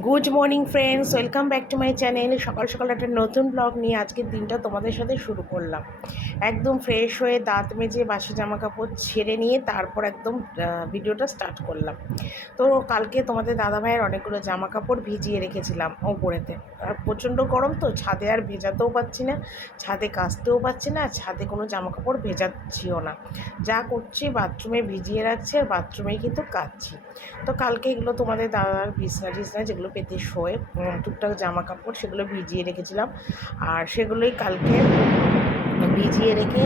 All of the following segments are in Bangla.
Good morning friends welcome back to my channel সকাল সকাল একটা নতুন ব্লগ নিয়ে আজকের দিনটা তোমাদের সাথে শুরু করলাম। একদম ফ্রেশ হয়ে দাঁত মেজে বাসি জামা কাপড় ছেড়ে নিয়ে তারপর একদম ভিডিওটা স্টার্ট করলাম। তো কালকে তোমাদের দাদা ভাইয়ের অনেকগুলো জামা কাপড় ভিজিয়ে রেখেছিলাম ওপরেতে। আর প্রচণ্ড গরম তো, ছাদে আর ভেজাতেও পাচ্ছি না, ছাদে কাচতেও পাচ্ছি না ছাদে কোনো জামা কাপড় ভেজাচ্ছিও না। যা করছি বাথরুমে ভিজিয়ে রাখছি আর বাথরুমেই কিন্তু কাচ্ছি। তো কালকে এগুলো তোমাদের দাদার বিছনা টিছনা যেগুলো পেতে শোয়ে। টুকটাক জামা কাপড় সেগুলো ভিজিয়ে রেখেছিলাম। আর সেগুলোই কালকে ভিজিয়ে রেখে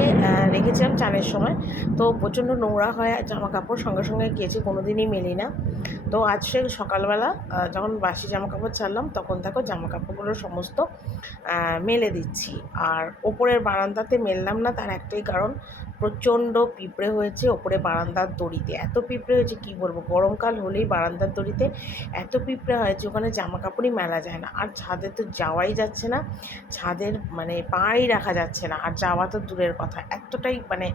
রেখেছিলাম চানের সময়। তো প্রচণ্ড নোংরা হয় জামা কাপড় সঙ্গে সঙ্গে গেছে কোনো দিনই মেলি না। তো আজ সে সকালবেলা যখন বাসি জামা কাপড় ছাড়লাম, তখন তাকে জামা কাপড়গুলো সমস্ত মেলে দিচ্ছি। আর ওপরের বারান্দাতে মেললাম না, তার একটাই কারণ প্রচণ্ড পিঁপড়ে হয়েছে ওপরে বারান্দার দড়িতে। এত পিঁপড়ে হয়েছে, কি বলব? গরমকাল হলেই বারান্দার দড়িতে এত পিঁপড়ে হয়েছে, ওখানে জামা কাপড়ই মেলা যায় না। আর ছাদে তো যাওয়াই যাচ্ছে না, ছাদের মানে পাই রাখা যাচ্ছে না, আর যাওয়া তো দূরের কথা। এতটাই মানে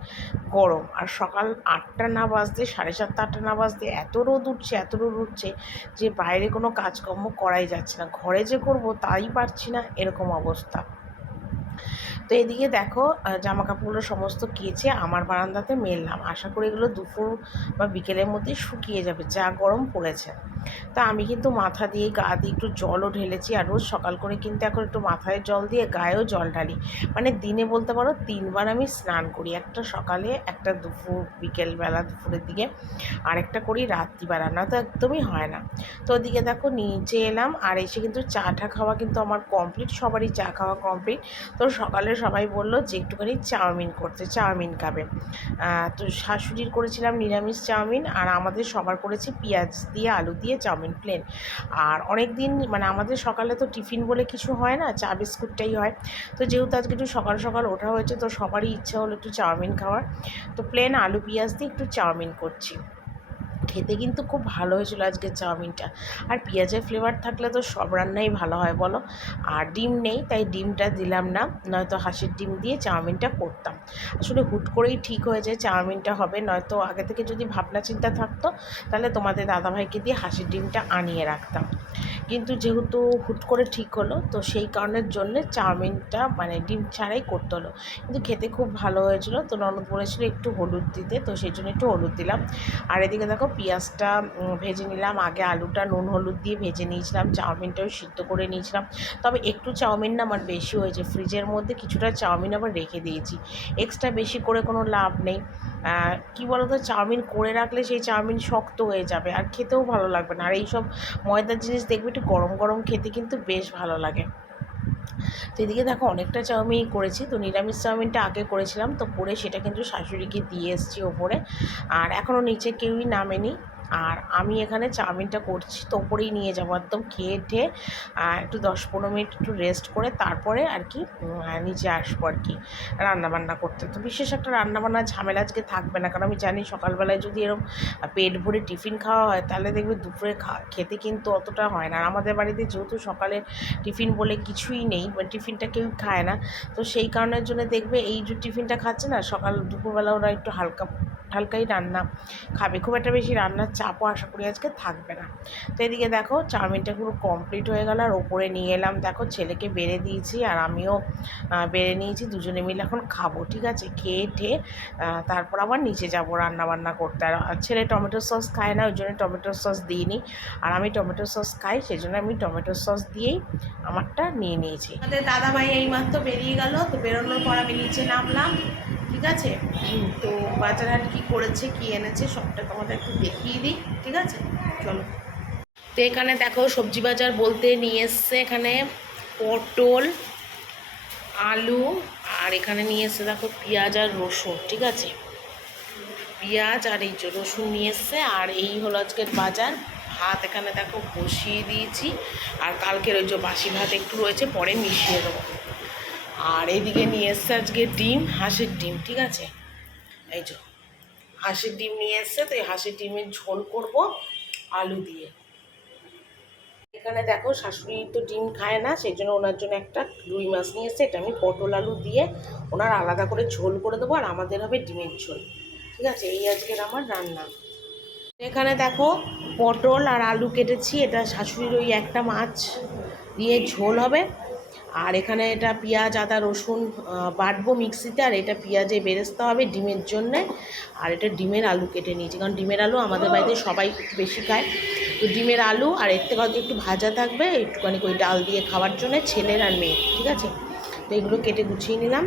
গরম। আর সকাল আটটা না বাজতে, সাড়ে সাতটা, আটটা না বাজতে এত রোদ উঠছে, এত রোদ উঠছে যে বাইরে কোনো কাজকর্ম করাই যাচ্ছে না। ঘরে যে করব তাই পারছি না, এরকম অবস্থা। তো এদিকে দেখো জামা কাপড়গুলো সমস্ত কেচে আমার বারান্দাতে মেললাম। আশা করি এগুলো দুপুর বা বিকেলের মধ্যে শুকিয়ে যাবে, যা গরম পড়েছে। তা আমি কিন্তু মাথা দিয়ে গা দিয়ে একটু জলও ঢেলেছি, আর রোজ সকাল করে কিন্তু এখন একটু মাথায় জল দিয়ে গায়েও জল ঢালি। মানে দিনে বলতে পারো তিনবার আমি স্নান করি, একটা সকালে, একটা দুপুর, বিকেলবেলা, দুপুরের দিকে, আর একটা করি রাত্রিবেলা, না তো একদমই হয় না। তো ওদিকে দেখো নিচে এলাম, আর এসে কিন্তু চা টা খাওয়া কিন্তু আমার কমপ্লিট সবারই চা খাওয়া কমপ্লিট তো সকালে সবাই বলল যে একটুখানি চাউমিন করতে, চাউমিন খাবে। তো শাশুড়ির করেছিলাম নিরামিষ চাউমিন আর আমাদের সবার করেছি পেঁয়াজ দিয়ে, আলু দিয়ে, চাউমিন প্লেন আর অনেক দিন মানে আমাদের সকালে তো টিফিন বলে কিছু হয় না, চা বিস্কুটটাই হয়। তো যেহেতু আজকে একটু সকাল সকাল ওঠা হয়েছে, তো সবারই ইচ্ছা হলো একটু চাউমিন খাওয়ার। তো প্লেন আলু পেঁয়াজ দিয়ে একটু চাউমিন করছি। খেতে কিন্তু খুব ভালো হয়েছিল আজকে চাউমিনটা। আর পেঁয়াজের ফ্লেভার থাকলে তো সব রান্নাই ভালো হয়, বলো? আর ডিম নেই, তাই ডিমটা দিলাম না, নয়তো হাঁসের ডিম দিয়ে চাউমিনটা করতাম। আসলে হুট করেই ঠিক হয়ে যায় চাউমিনটা হবে, নয়তো আগে থেকে যদি ভাবনা চিন্তা থাকতো, তাহলে তোমাদের দাদাভাইকে দিয়ে হাঁসের ডিমটা আনিয়ে রাখতাম। কিন্তু যেহেতু হুট করে ঠিক হলো, তো সেই কারণের জন্য চাউমিনটা মানে ডিম ছাড়াই করতে হলো। কিন্তু খেতে খুব ভালো হয়েছিল, তো ননদ বলেছিল একটু হলুদ দিতে, তো সেই জন্য একটু হলুদ দিলাম। আর এদিকে দেখো পেঁয়াজটা ভেজে নিলাম। আগে আলুটা নুন হলুদ দিয়ে ভেজে নিয়েছিলাম। চাউমিনটাও সিদ্ধ করে নিয়েছিলাম। তবে একটু চাউমিন না আমার বেশি হয়েছে। ফ্রিজের মধ্যে কিছুটা চাউমিন আবার রেখে দিয়েছি। এক্সট্রা বেশি করে কোনো লাভ নেই। কি বলতো, চাউমিন করে রাখলে সেই চাউমিন শক্ত হয়ে যাবে। আর খেতেও ভালো লাগবে না। আর এইসব ময়দার জিনিস দেখবে একটু গরম গরম খেতে কিন্তু বেশ ভালো লাগে। তো এদিকে দেখো অনেকটা চাউমিন করেছি। তো নিরামিষ চাউমিনটা আগে করেছিলাম, তো করে সেটা কিন্তু শাশুড়িকে দিয়ে এসছি ওপরে। আর এখনও নিচে কেউই নামেনি। আর আমি এখানে চাউমিনটা করছি তো ওপরেই নিয়ে যাব একদম খেয়ে আহ, একটু দশ পনেরো মিনিট একটু রেস্ট করে তারপরে আর কি নিচে আসব আর কি রান্নাবান্না করতে। তো বিশেষ একটা রান্নাবান্নার ঝামেলা আজকে থাকবে না কারণ আমি জানি সকালবেলায় যদি এরকম পেট ভরে টিফিন খাওয়া হয় তাহলে দেখবে দুপুরে খেতে কিন্তু অতটা হয় না। আর আমাদের বাড়িতে যেহেতু সকালে টিফিন বলে কিছুই নেই টিফিনটা কেউ খায় না তো সেই কারণের জন্য দেখবে এই যে টিফিনটা খাচ্ছে না সকাল দুপুরবেলা ওরা একটু হালকা হালকাই রান্না খাবে। খুব একটা বেশি রান্নার চাপও আশা করি আজকে থাকবে না। তো এদিকে দেখো, চাউমিনটা পুরো কমপ্লিট হয়ে গেল আর ওপরে নিয়ে এলাম। দেখো, ছেলেকে বেড়ে দিয়েছি আর আমিও বেড়ে নিয়েছি, দুজনে মিলে এখন খাব, ঠিক আছে? খেয়ে ঠেয়ে তারপর আবার নিচে যাব রান্না বান্না করতে। আর ছেলে টমেটো সস খায় না, ওই জন্য টমেটো সস দিইনি। আর আমি টমেটো সস খাই সেই জন্য আমি টমেটো সস দিয়েই আমারটা নিয়ে নিয়েছি। আমাদের দাদা ভাই এইমাত্র বেরিয়ে গেল, তো বেরোনোর পর আমি নিচে নামলাম। ঠিক আছে? তো বাজার হাট কী করেছে কী এনেছে সবটা তোমাদের একটু দেখিয়ে দিই ঠিক আছে? চলো। তো এখানে দেখো সবজি বাজার বলতে নিয়ে এসছে এখানে পটল আলু আর এখানে নিয়ে এসছে দেখো পেঁয়াজ আর রসুন ঠিক আছে? পেঁয়াজ আর এই যে রসুন নিয়ে এসছে আর এই হলো আজকের বাজার। ভাত এখানে দেখো বসিয়ে দিয়েছি আর কালকের ওই যে বাসি ভাত একটু রয়েছে পরে মিশিয়ে দেবো। আর এদিকে নিয়ে এসছে আজকে ডিম, হাঁসের ডিম, ঠিক আছে? এই যে, হাঁসের ডিম নিয়ে এসছে, তো এই হাঁসের ডিমের ঝোল করব আলু দিয়ে। এখানে দেখো, শাশুড়ি তো ডিম খায় না, সেই জন্য ওনার জন্য একটা রুই মাছ নিয়ে এসছে, এটা আমি পটল আলু দিয়ে ওনার আলাদা করে ঝোল করে দেবো, আর আমাদের হবে ডিমের ঝোল। ঠিক আছে? এই আজকের আমার রান্না। এখানে দেখো, পটল আর আলু কেটেছি, এটা শাশুড়ির ওই একটা মাছ দিয়ে ঝোল হবে। আর এখানে এটা পেঁয়াজ, আদা, রসুন বাটবো মিক্সিতে, আর এটা পেঁয়াজে বেরেস্তা হবে ডিমের জন্যে। আর এটা ডিমের আলু কেটে নিয়েছি, কারণ ডিমের আলু আমাদের বাড়িতে সবাই বেশি খায়। তো ডিমের আলু, আর এর থেকে হয়তো একটু ভাজা থাকবে, একটুখানি ওই ডাল দিয়ে খাওয়ার জন্য, ছেলের আর মেয়ে ঠিক আছে? তো এগুলো কেটে গুছিয়ে নিলাম।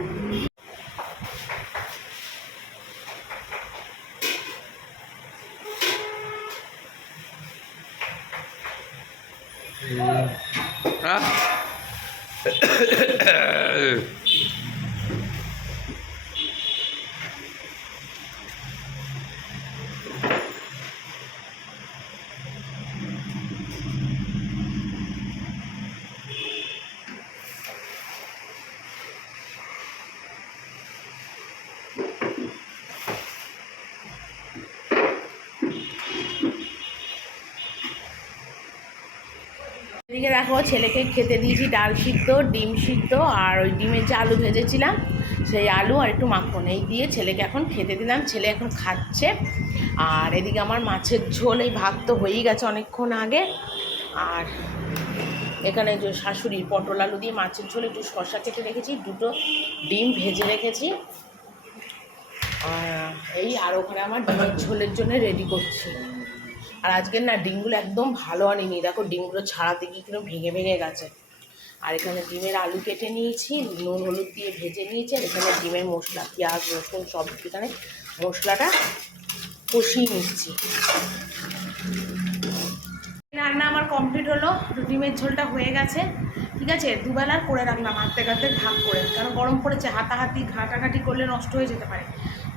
এদিকে দেখো, ছেলেকে খেতে দিয়েছি ডাল সিদ্ধ, ডিম সিদ্ধ, আর ওই ডিমের যে আলু ভেজেছিলাম, সেই আলু আর একটু মাখন। এই দিয়ে ছেলেকে এখন খেতে দিলাম। ছেলে এখন খাচ্ছে। আর এদিকে আমার মাছের ঝোল, এই ভাত তো হয়েই গেছে অনেকক্ষণ আগে। আর এখানে যে শাশুড়ি পটল আলু দিয়ে মাছের ঝোল, একটু শসা কেটে রেখেছি, দুটো ডিম ভেজে রেখেছি। আর এই, আর ওখানে আমার ডিমের ঝোলের জন্য রেডি করছি। আর আজকের না ডিমগুলো একদম ভালো আনিনি। দেখো ডিমগুলো ছাড়াতে গিয়ে কীরকম ভেঙে ভেঙে গেছে। আর এখানে ডিমের আলু কেটে নিয়েছি, নুন, হলুদ দিয়ে ভেজে নিয়েছি, আর এখানে ডিমের মশলা, পেঁয়াজ, রসুন, সব এখানে মশলাটা কষিয়ে নিচ্ছি। রান্না আমার কমপ্লিট হলো ডিমের ঝোলটা হয়ে গেছে। ঠিক আছে, দুবেলার করে রাখলাম হাতে হাতে ভাগ করে। কারণ গরম পড়েছে, হাতাহাতি, ঘাটাঘাটি করলে নষ্ট হয়ে যেতে পারে।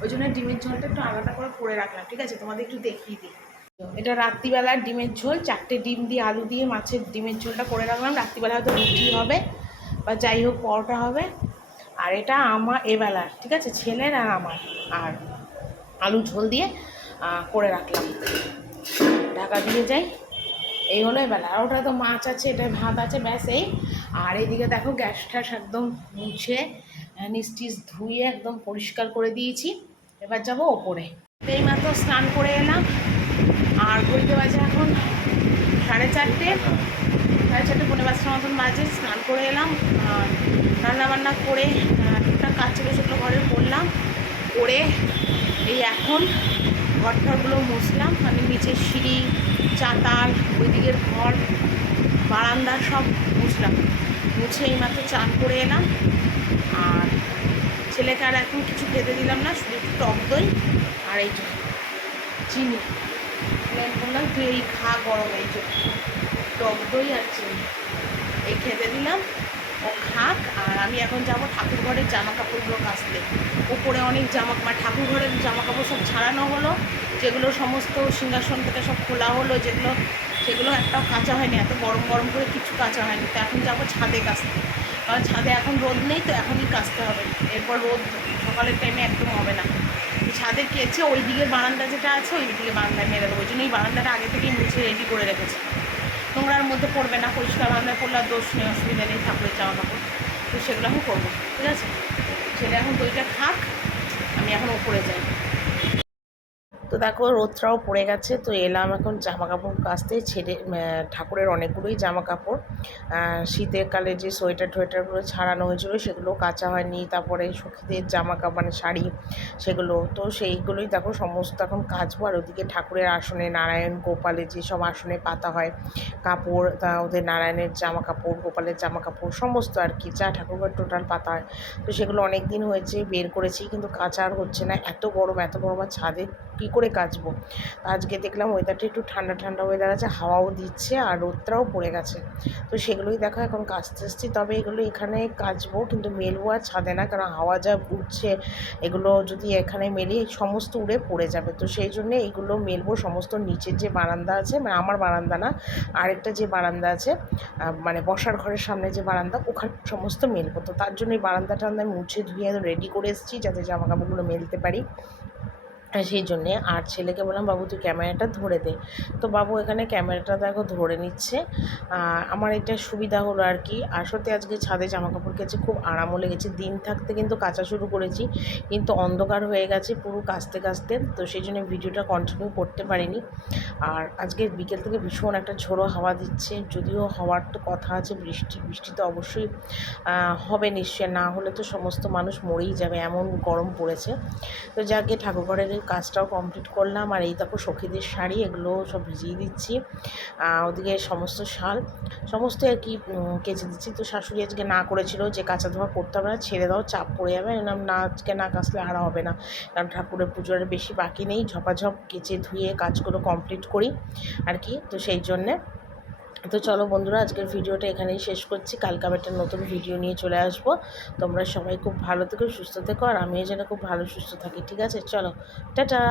ওই জন্য ডিমের ঝোলটা একটু আলাদা করে করে রাখলাম। ঠিক আছে, তোমাদের একটু দেখিয়ে দিই। এটা রাত্রিবেলার ডিমের ঝোল, চারটে ডিম দিয়ে আলু দিয়ে মাছের ডিমের ঝোলটা করে রাখলাম। রাত্রিবেলা হয়তো রুটি হবে বা যাই হোক পরোটা হবে। আর এটা আমার এবেলার, ঠিক আছে? ছেলের আর আমার। আর আলু ঝোল দিয়ে করে রাখলাম। ঢাকা দিয়ে যাই। এই হলো এবেলা। আর ওটা তো মাছ আছে, এটা ভাত আছে, ব্যাস এই। আর এইদিকে দেখো গ্যাস ট্যাস একদম মুছে নিচ টিচ ধুয়ে একদম পরিষ্কার করে দিয়েছি। এবার যাব ওপরে। এই মাত্র স্নান করে এলাম। আর ঘড়িতে বাজে এখন সাড়ে চারটে। সাড়ে চারটে পনেরো পাঁচটা মতন বাজে, স্নান করে এলাম, আর রান্না বান্না করে টুকটাক কাজ ছিল সেগুলো ঘরে করলাম, করে এই এখন ঘরটারগুলো মুছলাম। মানে নিচের সিঁড়ি, চাতাল ওই দিকের ঘর, বারান্দা সব মুছলাম। মুছে এই মাত্র চান করে এলাম, আর ছেলেকে আর এখন কিছু খেতে দিলাম না, শুধু একটু টক দই আর এই চিনি। আমি বললাম তুই এই খা গরম, এই টক দই আর চিনি। এই খেতে দিলাম, ও খাক, আর আমি এখন যাব ঠাকুর ঘরের জামা কাপড়গুলো কাচতে। উপরে অনেক জামা মানে ঠাকুর ঘরের জামা কাপড় সব ছাড়ানো হলো, যেগুলো সমস্ত সিংহাসন থেকে সব খোলা হলো, যেগুলো, সেগুলো একটাও কাঁচা হয়নি, এত গরম গরম করে কিছু কাঁচা হয়নি। তো এখন যাব ছাদে কাচতে। কারণ ছাদে এখন রোদ নেই, তো এখনই কাচতে হবে। এরপর রোদ সকালের টাইমে একদম হবে না। ছাদে কেচে ওই দিকে বারান্দা যেটা আছে, ওই দিকে বারান্দায় মেরে দেবো। ওই জন্য ওই বারান্দাটা আগে থেকেই মুছে রেডি করে রেখেছি। নোংরার মধ্যে পড়বে না, পরিষ্কার বারান্দায় পড়লে আর দোষ নেই, অসুবিধা নেই ঠাকুরের জামা কাপড়। তো সেগুলো আমি করব, ঠিক আছে? ছেলে এখন দইটা থাক আমি এখন ওপরে যাই। তো দেখো রোদটাও পড়ে গেছে তো এলাম এখন জামা কাপড় কাচতে। ছেড়ে ঠাকুরের অনেকগুলোই জামা কাপড় আহ, শীতের কালে যে সোয়েটার টোয়েটারগুলো ছাড়ানো হয়েছিল সেগুলো কাচা হয়নি। তারপরে সখীদের জামা কাপড় মানে শাড়ি সেগুলো। তো সেইগুলোই দেখো সমস্ত এখন কাচবো। আর ওদিকে ঠাকুরের আসনে নারায়ণ গোপালের যেসব আসনে পাতা হয় কাপড় তা ওদের নারায়ণের জামা কাপড় গোপালের জামা কাপড় সমস্ত আর কি যা ঠাকুরঘর টোটাল পাতা হয়। তো সেগুলো অনেক দিন হয়েছে বের করেছি কিন্তু কাচা আর হচ্ছে না। এত গরম এত গরম আর ছাদে কী করে কাচবো। আজকে দেখলাম ওয়েদারটা একটু ঠান্ডা ঠান্ডা ওয়েদার আছে, হাওয়াও দিচ্ছে আর রোদটাও পড়ে গেছে। তো সেগুলোই দেখো এখন কাচতে এসছি। তবে এগুলো এখানে কাচবো কিন্তু মেলবো আর ছাদে না, কারণ হাওয়া যা উঠছে, এগুলো যদি এখানে মেলি সমস্ত উড়ে পড়ে যাবে। তো সেই জন্য এগুলো মেলবো, সমস্ত নিচের যে বারান্দা আছে মানে আমার বারান্দা না, আরেকটা যে বারান্দা আছে মানে বসার ঘরের সামনে যে বারান্দা, ওখানে সমস্ত মেলবো। তো তার জন্য এই বারান্দাটা টান্দা মুছে ধুয়ে রেডি করে এসেছি, যাতে জামা কাপড়গুলো মেলতে পারি। সেই জন্যে। আর ছেলেকে বললাম, বাবু, তুই ক্যামেরাটা ধরে দে। তো বাবু এখানে ক্যামেরাটা দেখো ধরে নিচ্ছে। আমার এটা সুবিধা হলো আর কি। আর সত্যি আজকে ছাদে জামা কাপড় কেচে খুব আরামও লেগেছে। দিন থাকতে কিন্তু কাচা শুরু করেছি, কিন্তু অন্ধকার হয়ে গেছে পুরো কাচতে কাচতে তো সেই জন্য ভিডিওটা কন্টিনিউ করতে পারিনি। আর আজকে বিকেল থেকে ভীষণ একটা ঝোড়ো হাওয়া দিচ্ছে। যদিও হওয়ার তো কথা আছে, বৃষ্টি বৃষ্টি তো অবশ্যই হবে নিশ্চয়। না হলে তো সমস্ত মানুষ মরেই যাবে, এমন গরম পড়েছে। তো যাকে ঠাকুরঘরের কাজটাও কমপ্লিট করলাম আর এই দেখো সখীদের শাড়ি, এগুলো সব ভিজিয়ে দিচ্ছি। ওদিকে সমস্ত শাল, সমস্ত আর কি কেচে দিচ্ছি। তো শাশুড়ি আজকে না করেছিল যে কাঁচা ধোয়া করতে হবে না, ছেড়ে দাও, চাপ পড়ে যাবে। এরকম না, আজকে না কাচলে আর হবে না। কারণ ঠাকুরের পুজোর বেশি বাকি নেই, ঝপাঝপ কেচে ধুয়ে কাজগুলো কমপ্লিট করি আর কি। তো সেই জন্যে তো চলো বন্ধুরা, আজকের ভিডিওটা এখানেই শেষ করছি। কালকে আমি একটা নতুন ভিডিও নিয়ে চলে আসব। তোমরা সবাই খুব ভালো থেকো, সুস্থ থেকো, আর আমিও যেন খুব ভালো, সুস্থ থাকি, ঠিক আছে? চলো, টাটা!